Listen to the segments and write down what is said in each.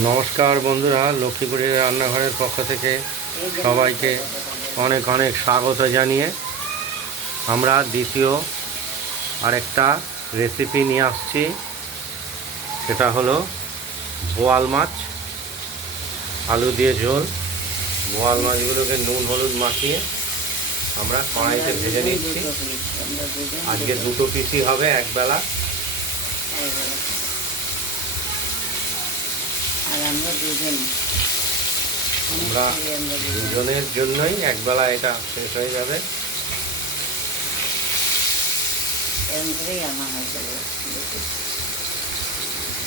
নমস্কার বন্ধুরা, লক্ষ্মীপুরের রান্নাঘরের পক্ষ থেকে সবাইকে অনেক অনেক স্বাগত জানিয়ে আমরা দ্বিতীয় আরেকটা রেসিপি নিয়ে আসছি। সেটা হলো বোয়াল মাছ, আলু দিয়ে ঝোল। বোয়াল মাছগুলোকে নুন হলুদ মাখিয়ে আমরা কড়াইতে ভেজে নিচ্ছি। আজকে দুটো পিসই হবে, একবেলা। আর আমরা দুজন। আমরা দুজনের জন্যই একবেলা এটা শেষ হয়ে যাবে। এরকম করেই আমার হয়ে যাবে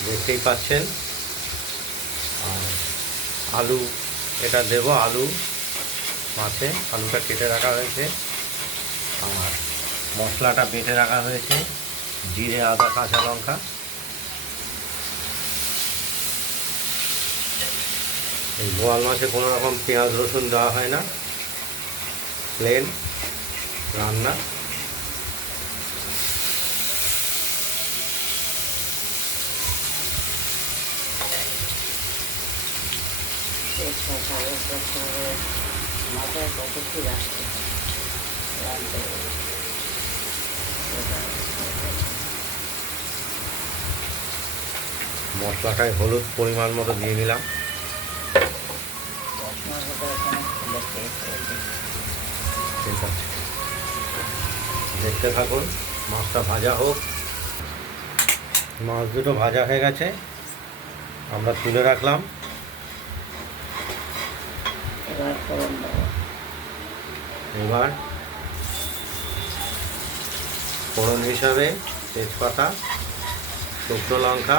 দেখতেই পাচ্ছেন। আর আলু এটা দেব আলু মাছে। আলুটা কেটে রাখা হয়েছে। আর মশলাটা বেটে রাখা হয়েছে। জিরে আদা কাঁচা লঙ্কা। এই বোয়াল মাছে কোনো রকম পেঁয়াজ, রসুন দেওয়া হয় না। প্লেন রান্না। মশলাটায় হলুদ পরিমাণ মতো দিয়ে দিলাম মশলাটা এখানে খুলে খেয়ে ফেলবে। ঠিক আছে দেখতে থাকুন মাছটা ভাজা হোক। মাছ দুটো ভাজা হয়ে গেছে। আমরা তুলে রাখলাম। এবার ফোড়ন হিসাবে তেজপাতা শুকনো লঙ্কা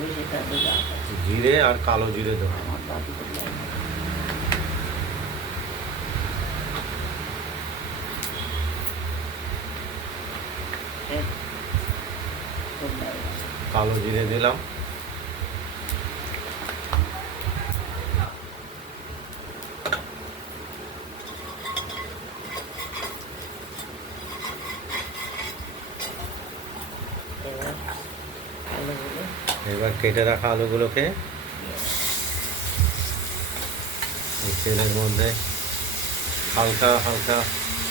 বেশি তাদের আছে জিরে আর কালো জিরে দেবো। আমার দাদু কালো জিরে দিলাম এবার আলুগুলো এবার কেটে রাখা আলুগুলোকে। তেলের মধ্যে হালকা হালকা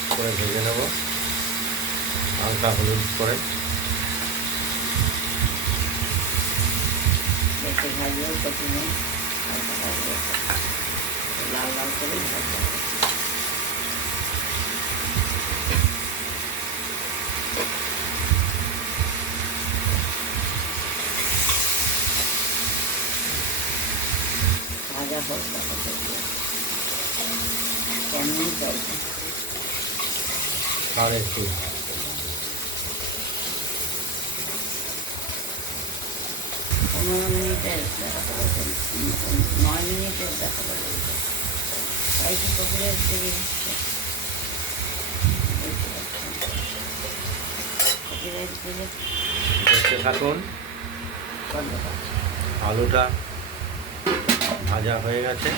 করে ভেজে নেব। হালকা হলুদ করে। লাল লাল করে ভাজা দেখব কেমন আর একটু। পনেরো মিনিটের নয় মিনিটের দেখাতে পারছে তাই কি কপিলের দিকে দেখতে থাকুন। আলুটা ভাজা হয়ে গেছে।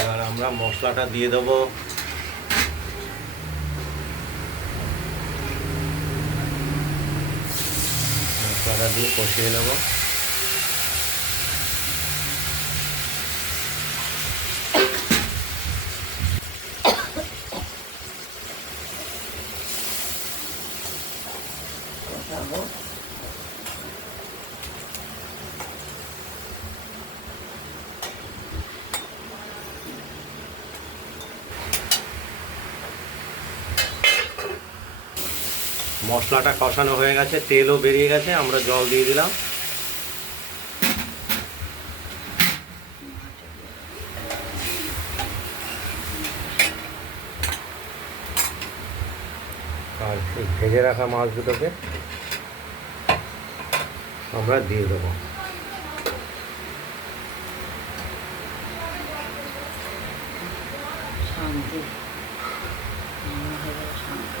এবার আমরা মশলাটা দিয়ে দেবো। মশলাটা দিয়ে কষিয়ে নেব। কষাবো। মশলাটা কষানো হয়ে গেছে, তেলও বেরিয়ে গেছে, আমরা জল দিয়ে দিলাম। আর ভেজে রাখা মাছ দুটোকে আমরা দিয়ে দেবো। শান্তি মনে হয় যেন শান্তি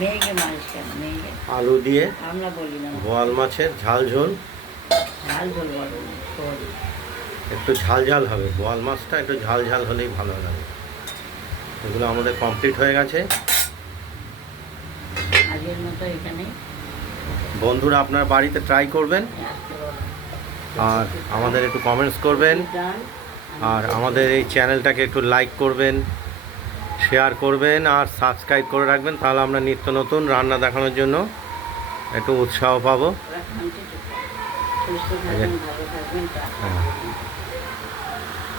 মেয়েকে মালিশ কেন? মেয়েকে আলু দিয়ে আমরা বলি না। বোয়াল মাছের ঝাল ঝোল। ঝাল ঝোল বলো একটু ঝাল ঝাল হবে। বোয়াল মাছটা একটু ঝাল ঝাল হলেই ভালো লাগে। এগুলো আমাদের কমপ্লিট হয়ে গেছে। আগের মতো এখানে বন্ধুরা আপনার বাড়িতে ট্রাই করবেন। আর আমাদের একটু কমেন্টস করবেন। আর আমাদের এই চ্যানেলটাকে একটু লাইক করবেন। শেয়ার করবেন আর সাবস্ক্রাইব করে রাখবেন তাহলে আমরা নিত্য নতুন রান্না দেখানোর জন্য একটু উৎসাহ পাবো। হ্যাঁ।